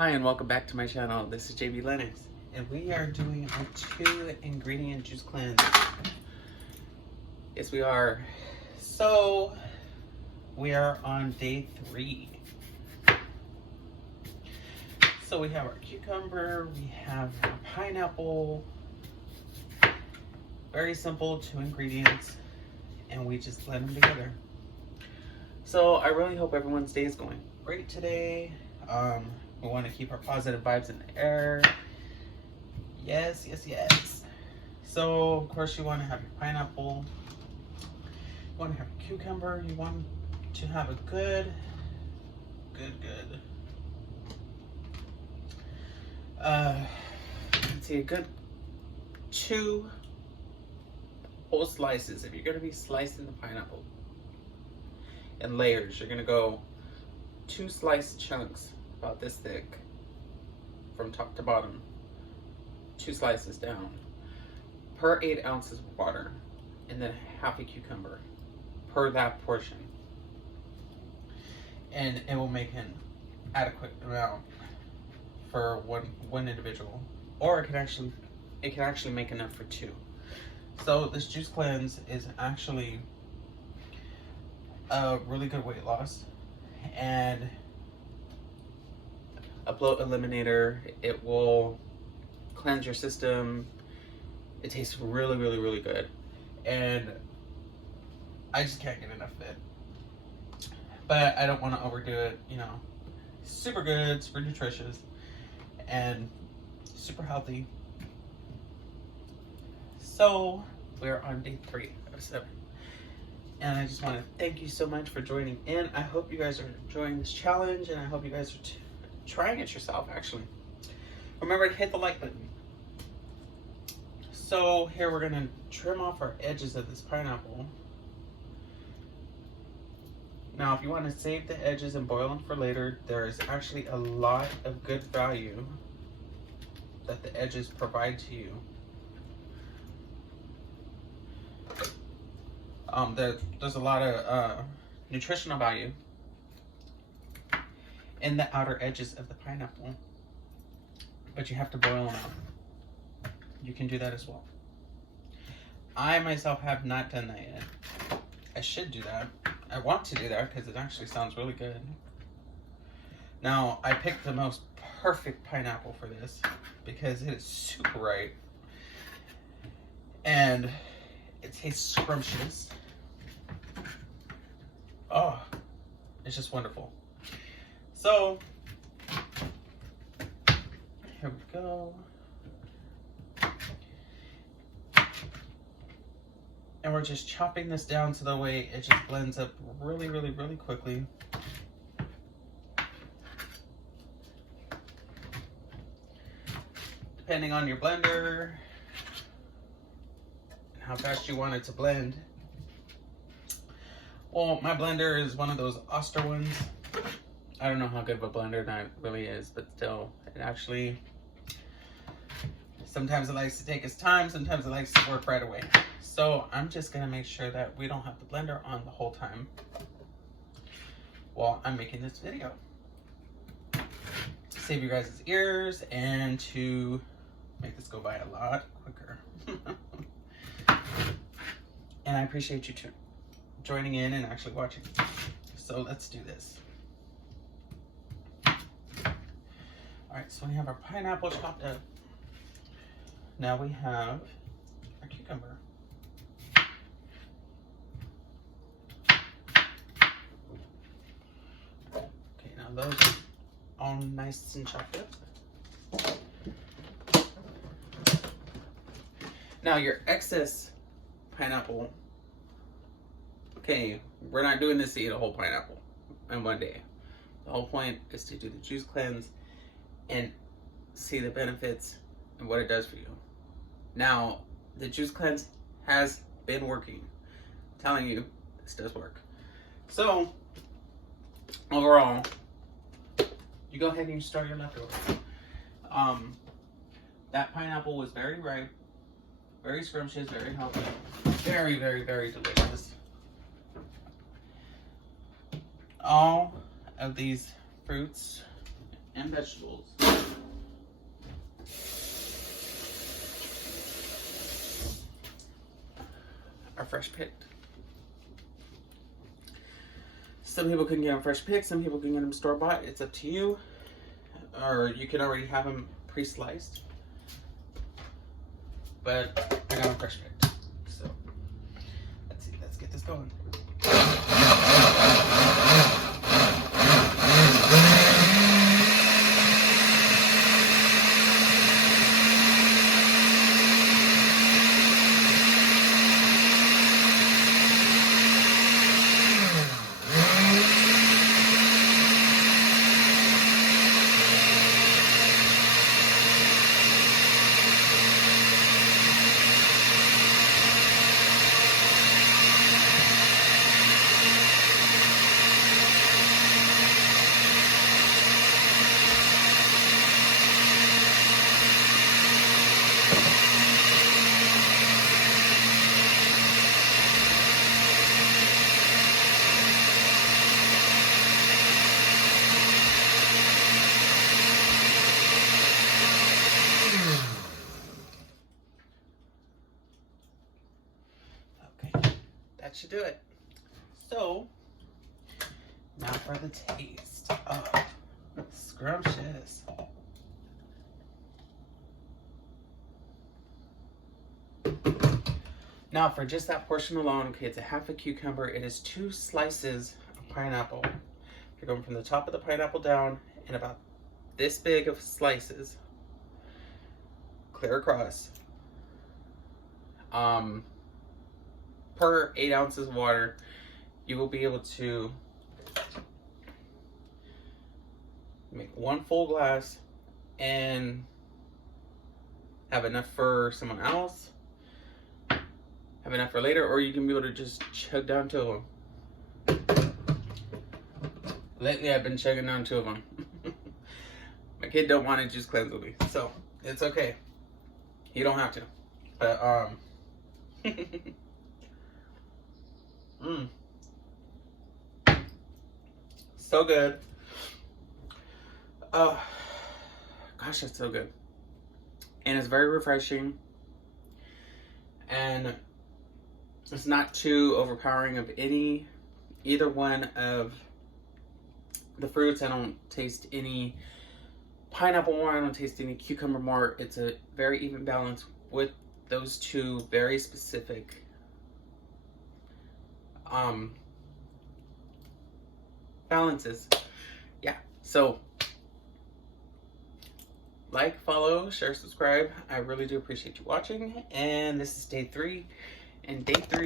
Hi and welcome back to my channel. This is Jaybealennux and we are doing a 2-ingredient juice cleanse. Yes, we are. So we are on day 3. So we have our cucumber, we have our pineapple. Very simple 2 ingredients, and we just blend them together. So I really hope everyone's day is going great today. We want to keep our positive vibes in the air. Yes. So of course you want to have your pineapple. You want to have a cucumber. You want to have a good. Let's see, a good 2 whole slices. If you're going to be slicing the pineapple in layers, you're going to go 2 sliced chunks about this thick from top to bottom, 2 slices down per 8 ounces of water, and then half a cucumber per that portion, and it will make an adequate amount for one individual, or it can actually make enough for 2. So this juice cleanse is actually a really good weight loss and a bloat eliminator. It will cleanse your system. It tastes really good, and I just can't get enough of it. But I don't want to overdo it, you know. Super good, super nutritious, and super healthy. So we're on day 3 of 7. And I just want to thank you so much for joining in. I hope you guys are enjoying this challenge, and I hope you guys are trying it yourself, actually. Remember to hit the like button. So here we're going to trim off our edges of this pineapple. Now, if you want to save the edges and boil them for later, there is actually a lot of good value that the edges provide to you. There's a lot of nutritional value in the outer edges of the pineapple, but you have to boil them out. You can do that as well. I myself have not done that yet. I should do that. I want to do that because it actually sounds really good. Now, I picked the most perfect pineapple for this because it is super ripe and it tastes scrumptious. Oh, it's just wonderful. So, here we go. And we're just chopping this down so the way it just blends up really quickly. Depending on your blender and how fast you want it to blend. Well, my blender is one of those Oster ones. I don't know how good of a blender that really is, but still, it actually, sometimes it likes to take its time, sometimes it likes to work right away. So I'm just gonna make sure that we don't have the blender on the whole time while I'm making this video. Save you guys' ears and to make this go by a lot quicker. And I appreciate you too, joining in and actually watching. So let's do this. Alright, so we have our pineapple chopped up. Now we have our cucumber. Okay, now those are all nice and chopped up. Now your excess pineapple, okay, we're not doing this to eat a whole pineapple in one day. The whole point is to do the juice cleanse and see the benefits and what it does for you. Now, the juice cleanse has been working. I'm telling you, this does work. So, overall, you go ahead and you start your leftovers. That pineapple was very ripe, very scrumptious, very healthy, very delicious. All of these fruits and vegetables. Are fresh picked. Some people can get them fresh picked, some people can get them store-bought. It's up to you. Or you can already have them pre-sliced. But I got them fresh picked. So let's see, let's get this going. That should do it. So, now for the taste. Oh, scrumptious. Now for just that portion alone, okay, it's a half a cucumber. It is 2 slices of pineapple. You're going from the top of the pineapple down and about this big of slices. Clear across. Per 8 ounces of water, you will be able to make 1 full glass and have enough for someone else, have enough for later, or you can be able to just chug down 2 of them. Lately, I've been chugging down 2 of them. My kid don't want to juice cleanse with me, so it's okay. You don't have to, but so good. Oh gosh, that's so good. And it's very refreshing. And it's not too overpowering of either one of the fruits. I don't taste any pineapple more. I don't taste any cucumber more. It's a very even balance with those 2 very specific balances. Yeah, so like, follow, share, subscribe. I really do appreciate you watching. And this is day 3, and day 3